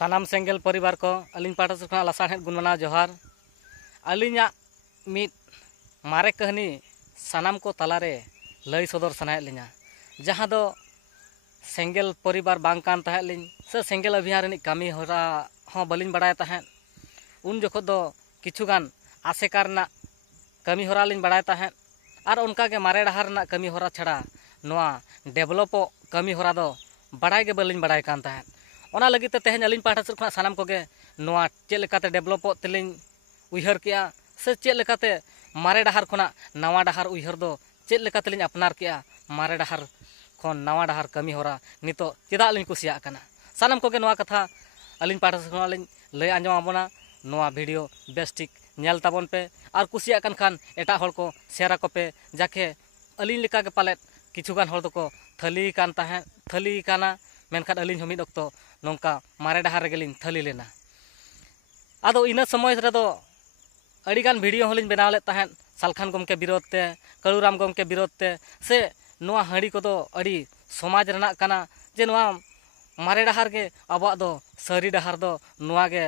सानाम सेंगेल परिवार को अलिन पाटा से लासाहेद गुणमाना जोहार अलिना मित मारे कहनी सानाम को तलारे लई सदर सनायत लिना जहाँ दो सेंगेल परिवार बांग कान तहलिन से सेंगेल अभियान रनी कामी होरा हों बलिन बड़ाय तहन उन जोखो दो किछुगान आसेकार ना कमी होरा लिन बड़ाय तहन और उनका के मारे डहार ना कमी होरा छड़ा नोआ डेवलपो कमी होरा दो बड़ाय के बलिन बड़ाय कान तहन ओना लगिते तेहन अलिन पाठा से सानाम को गे नोआ चेल लेकाते डेवलपो तेलिन उयहर किया से चेल लेकाते मारे डहार खोना नवा डहार उयहर दो चेल लेकाते लिन अपनार किया मारे डहार खन नवा डहार कमी होरा नितो चेदा लिन कुसिया कना सानाम को गे नोआ कथा अलिन पाठा से लिन लय आंजम आबोना नोआ वीडियो बेस्टिक नेल ताबन पे और कुसिया कन खान एटा हर को शेयर को पे जाके अलिन लेका के पाले किछुगान हर दो थली कान ताहे थली काना मेनखान अलिन हमिद अक्तो नौका मारे डहार रेगेलिन थली लेना आदो इना समय रेदो अड़ीगान वीडियो होलिन बनाव लेत ताहेन सालखान गमके विरोध ते कलुराम गमके विरोध ते से नोआ हड़ी को दो अड़ी समाज रना काना जे नोआ मारे डहार के आबा दो सरी डहार दो नोआ गे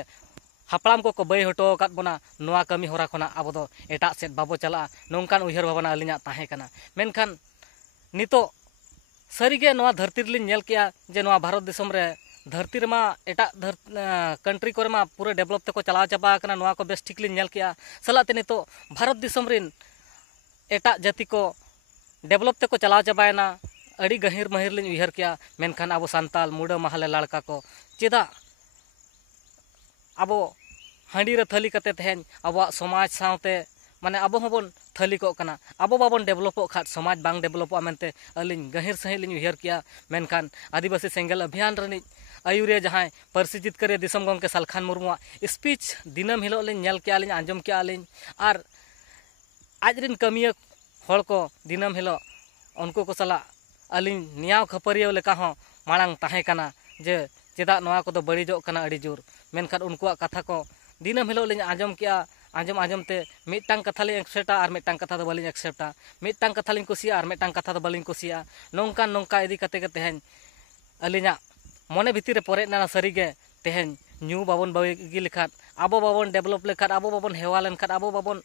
हापड़ाम को बई हटो कात बना नोआ कमी होरा खना आबो दो एटा सेट बाबो चला नौकान उयहर भावना अलिना ताहे काना मेनखान नितो सरीगे नोआ धरती रिलिन नेल किया जे नोआ भारत दिसम रे धरती रमा एटा कंट्री को रमा पूरे डेवलप तक चलाव चाबा कना नोआ को बेस ठीक लिन नेल किया सलाते नितो भारत दिसम रिन एटा जाति को डेवलप तक चलाव चाबायना अड़ी गहिर महिर लिन उयहर किया मेनखान आबो सांताल मुडा महले लड़का को चेदा आबो हांडी रे थली कते तेहन आबो समाज सावते माने आबो हबन थली को कना आबो बाबन डेवलपो खात समाज बांग डेवलपो मेनते अलिन गहिर सही लिन उयहर किया मेनखान आदिवासी सेंगेल अभियान रनी आयुरे जहां परसिजित करे दिसम गमके सालखान मुर्मुआ स्पीच दिनम हिलो लिन नेल किया लिन आंजम किया लिन आर आजरिन कमिया हड़ को दिनम हिलो उनको को सला अलिन नियाव खपरियो लेका हो मांग ताहे कना जे चेदा नोआ को दो बड़ीजो कना अड़ी जोर मेनखान उनकुआ कथा को दिनम हिलो लिन आंजम किया आंजम आंजम ते मिटटांग कथा लिन एक्सेप्टा और मिटटांग कथा दो बलिन एक्सेप्टा मिटटांग कथा लिन कुसिया और मिटटांग कथा दो बलिन कुसिया नौका नौका इदी कते के तेहन अलिना मने भितर परे ना सरीगे तेहन न्यू बाबन बागी लेखान आबो बाबन डेवलप लेखान आबो बाबन हेवा लेनखान आबो बाबन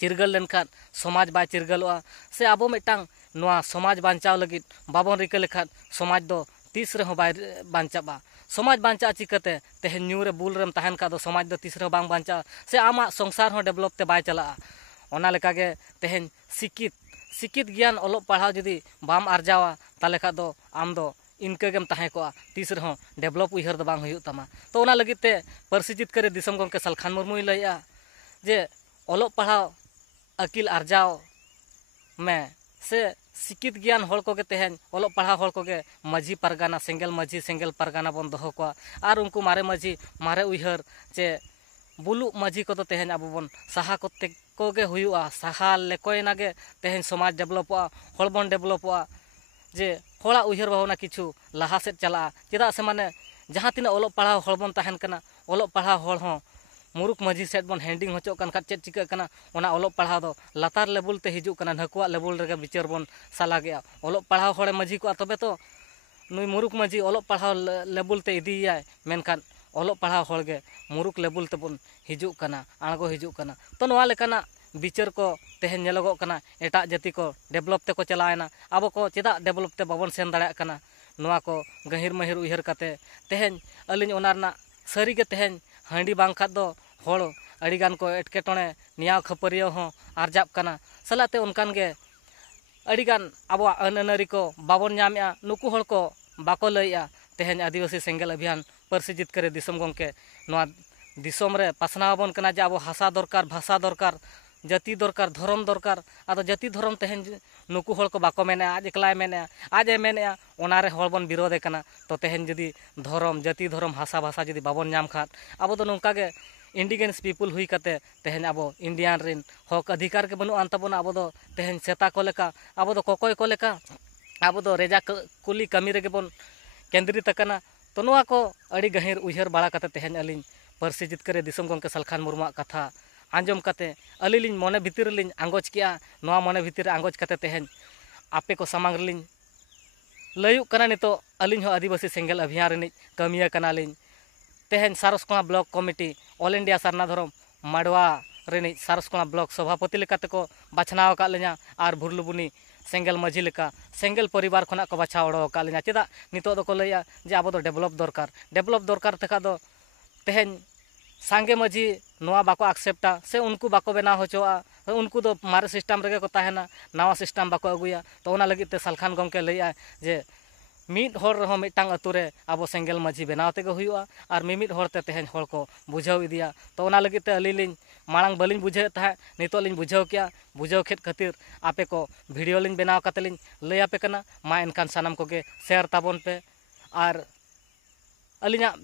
चिरगल लेनखान समाज बाय चिरगलोआ से आबो मिटटांग नोआ समाज बांचाव लगित बाबन रिका लेखान समाज दो तीस रे हो बाय बांचाबा समाज बांचा चिकते तेहन न्यू रे बुल रेम ताहन का दो समाज दो तीस रे बांग बांचा से आमा संसार हो डेवलप ते बाय चला ओना लेका गे तेहन सिकित ज्ञान ओलोग पढ़ाव जदी बाम आरजावा ताले का दो आम दो इनके गेम ताहे को तीस रे हो डेवलप उयहर दो बांग हुयु तमा तो ओना लगित ते परसिजित करे दिसम गमके सालखान मुर्मुई लैया जे ओलोग पढ़ाव अकिल आरजाव में से सिकित ज्ञान हड़ को तेहन ओलोग पढ़ाव हड़ को माझी पारगाना सेंगेल पारगाना बन दो को और उनको मारे माझी मारे उयहर चे बुलु माझी को तेहन अब बन साहा को हुआ साहा लेकोयना गे तेहन समाज डेवलपा हड़ बन डेवलपा जे हड़ा उयहर भावना किछु लहा सेट चला चेदा से माने जहाँ तीन ओलोग पढ़ाव हड़ बन तहन कना ओलोग पढ़ाव हड़ हो मुरुक माझी सेट बन हैंडिंग होचो कन खात चेद चिका कना ओना ओलोग पढ़ाव दो लातार लेवल ते हिजू कना नकुआ लेवल रे विचार बन साला गया ओलोग पढ़ाव हड़े माझी को तबे तो नुई मुरुक माझी ओलोग पढ़ाव लेवल ते इदीयाय मेनखान ओलोग पढ़ाव हड़गे मुरुक लेवल ते बन हिजू कना आंगो हिजू कना तो नोआ लेकाना विचार को तेहन नेलोगो कना एटा जाति को डेवलप ते को चलायना आबो को चेदा डेवलप ते बाबन सेन दाड़ा कना नोआ को गहिर महिर उयहर काते तेहन अलिन ओनारना सरी गे तेहन हांडी बांग खात दो हड़ अड़ीगान को एटकेटोणे नियाव खपरियो हो आरजाब कना सलाते उनकान गे अड़ीगान आबो अनअनरी को बाबन नामेआ नुकु हड़ को बाको लैया तेहन आदिवासी सेंगेल अभियान परसिजित करे दिसम गमके नोआ दिसम रे पासनावबन कना जे आबो हासा दरकार भाषा दरकार जाति दरकार धर्म दरकार आदो जाति धर्म तेहन नुकु हड़ को बाको मेने आज एकलाय मेने आज मेने ओनारे हड़ बन विरोधे कना तो तेहन जदी धर्म जाति धर्म हासा भाषा जदी बाबन नाम खात आबो दो नौका गे इंडिजिनियस पीपुल हुई कते तेहन आबो इंडियन रिन हक अधिकार के बनु आन तबोना आबो दो तेहन सेता को लेका आबो दो कोकोय को लेका आबो दो रेजा कुली कमी रेगे बन केंद्रित कना तो नोआ को अड़ी गहिर उयहर बाड़ा कते तेहन अलिन परसिजित करे दिसम गमके सालखान मुर्मुआ कथा आंजम कते अलिलिन मने भितर लिन आंगोज किया नोआ मने भितर आंगोज कते तेहन आपे को सामांग लिन लयुक कना नितो अलिन हो आदिवासी सेंगेल अभियान रिनिज कमिया कना लिन तेहन सारसकोना ब्लॉक कमिटी ऑल इंडिया सारना धर्म माडवा रेनी सारसकोना ब्लॉक सभापति लेका तेको बाछनाव का लिया और भुरलुबुनी सेंगल माझी लेका सेंगल परिवार खुना को बाछा ओड़ो का लिया चेदा नितो दो को लैया जे अब दो डेवलप दरकार तेका दो तेहन सांगे माझी नवा बाको एक्सेप्टा से उनको बाको बना होचोआ उनको दो मारे सिस्टम रेगे को ताहेना नवा सिस्टम बाको अगुया तो ओना लगित ते सालखान गमके लैया जे मिद हर रहो मिटांग अतुरे अब सेंगल माझी बनाव तेगे हुआ और मिमिद हरते तेहन हर को बुझाव इदिया तो ओना लगित ते अलिलिन मांग बलिन बुझे था नितो लिन बुझाव किया बुझाव खेत खातिर आपे को वीडियो लिन बनाव काते लिन लय आपे कना मा एनकान सानाम कोगे शेयर ताबन पे और अलिना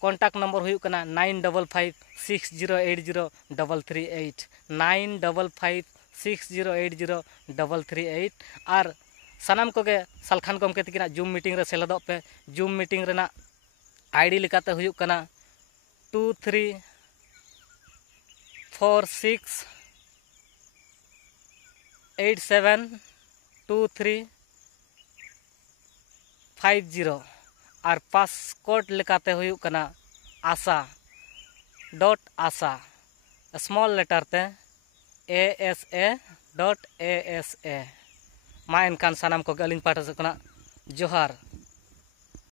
कॉन्टैक्ट नंबर हुई कना 9556080338 9556080338 और सानाम कोगे सालखान गमके तकिना जूम मीटिंग रे सेलेदो पे जूम मीटिंग रेना आईडी लेकाते हुई कना 2346872350 और पासकोड लेकाते हुई कना ASA स्मॉल लेटर ते ASA.ASA मा एनकान सानाम को गलिंग पाठा से जोहार।